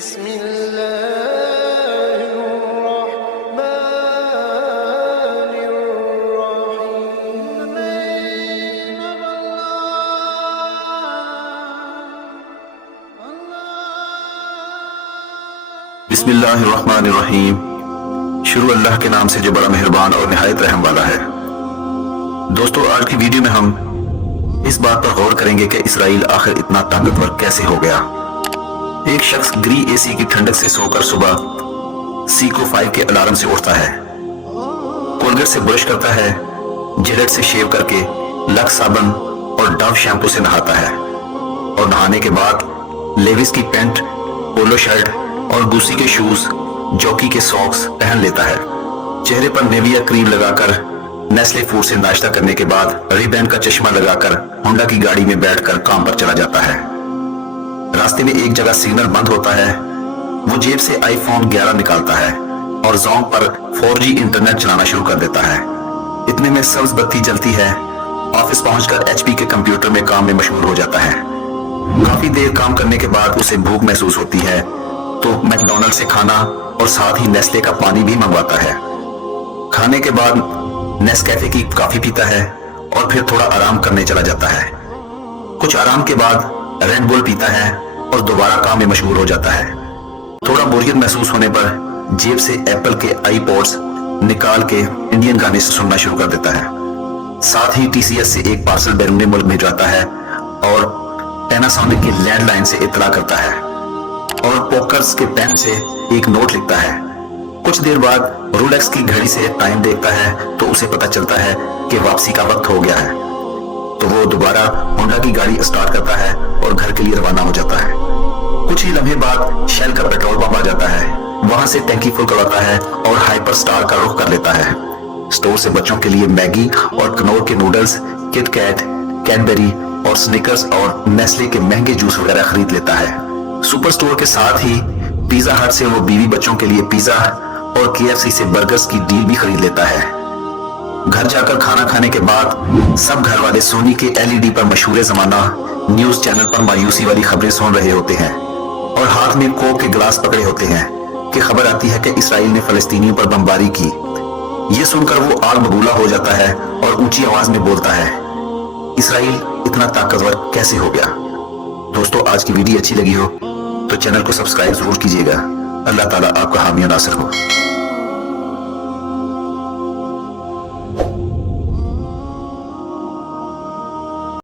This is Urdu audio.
بسم الله الرحمن الرحيم. بسم اللہ الرحمن الرحیم. شروع اللہ کے نام سے جو بڑا مہربان اور نہایت رحم والا ہے. دوستو، آج کی ویڈیو میں ہم اس بات پر غور کریں گے کہ اسرائیل آخر اتنا طاقتور کیسے ہو گیا. ایک شخص گری اے سی کی ٹھنڈک سے سو کر صبح سیکو 5 کے الارم سے اٹھتا ہے، کولگیٹ سے برش کرتا ہے، جیلیٹ سے شیو کر کے لکس صابن اور ڈو شیمپو سے نہاتا ہے، اور نہانے کے بعد لیویز کی پینٹ، پولو شرٹ اور گوسی کے شوز، جوکی کے ساکس پہن لیتا ہے. چہرے پر نیویا کریم لگا کر نیسلے فوڈ سے ناشتہ کرنے کے بعد ریبین کا چشمہ لگا کر ہونڈا کی گاڑی میں بیٹھ کر کام پر چلا جاتا ہے. راستے میں ایک جگہ سگنل بند ہوتا ہے. وہ جیب سے آئی فون 11 نکالتا ہے اور زونگ پر 4G انٹرنیٹ چلانا شروع کر دیتا ہے. اتنے میں سبز بتی جلتی ہے. آفس پہنچ کر HP کے کمپیوٹر میں کام میں مشغول ہو جاتا ہے. کافی دیر کام کرنے کے بعد اسے بھوک محسوس ہوتی ہے تو میک ڈونلڈ سے کھانا اور ساتھ ہی نیسلے کا پانی بھی منگواتا ہے. کھانے کے بعد نیس کیفے کی کافی پیتا ہے اور پھر تھوڑا آرام کرنے چلا جاتا ہے. کچھ آرام کے بعد ریڈ بول پیتا ہے اور دوبارہ کام میں مشغول ہو جاتا ہے. تھوڑا بوریت محسوس ہونے پر جیب سے ایپل کے آئی پوڈز نکال کے انڈین گانے سے سننا شروع کر دیتا ہے. ساتھ ہی TCS سے ایک پارسل بیرون ملک بھیجواتا ہے اور پیناسونک کی لینڈ لائن سے اطلاع کرتا ہے اور پوکرز کے پین سے ایک نوٹ لکھتا ہے. کچھ دیر بعد رولیکس کی گھڑی سے ٹائم دیکھتا ہے تو اسے پتہ چلتا ہے کہ واپسی کا وقت ہو گیا ہے. تو وہ دوبارہ ہونڈا کی گاڑی اسٹارٹ کرتا ہے اور گھر کے لیے روانہ ہو جاتا ہے. کچھ ہی لمحے بعد شیل کا پیٹرول پمپ آ جاتا ہے. وہاں سے ٹینکی فل کرواتا ہے اور ہائپر سٹار کا رخ کر لیتا ہے. سٹور سے بچوں کے لیے میگی اور کنور کے نوڈلز، کٹ کیٹ، کیڈبری اور سنیکرز اور نیسلے کے مہنگے جوس وغیرہ خرید لیتا ہے. سپر سٹور کے ساتھ ہی پیزا ہٹ سے وہ بیوی بچوں کے لیے پیزا اور KFC سے برگرز کی ڈیل بھی خرید لیتا ہے. گھر جا کر کھانا کھانے کے بعد سب گھر والے سونی کے LED پر مشہور زمانہ نیوز چینل پر مایوسی والی خبریں سن رہے ہوتے ہیں اور ہاتھ میں کوک کے گلاس پکڑے ہوتے ہیں کہ خبر آتی ہے کہ اسرائیل نے فلسطینیوں پر بمباری کی. یہ سن کر وہ آگ ببولا ہو جاتا ہے اور اونچی آواز میں بولتا ہے، اسرائیل اتنا طاقتور کیسے ہو گیا. دوستو، آج کی ویڈیو اچھی لگی ہو تو چینل کو سبسکرائب ضرور کیجیے گا. اللہ تعالیٰ آپ کا حامی و ناصر ہو.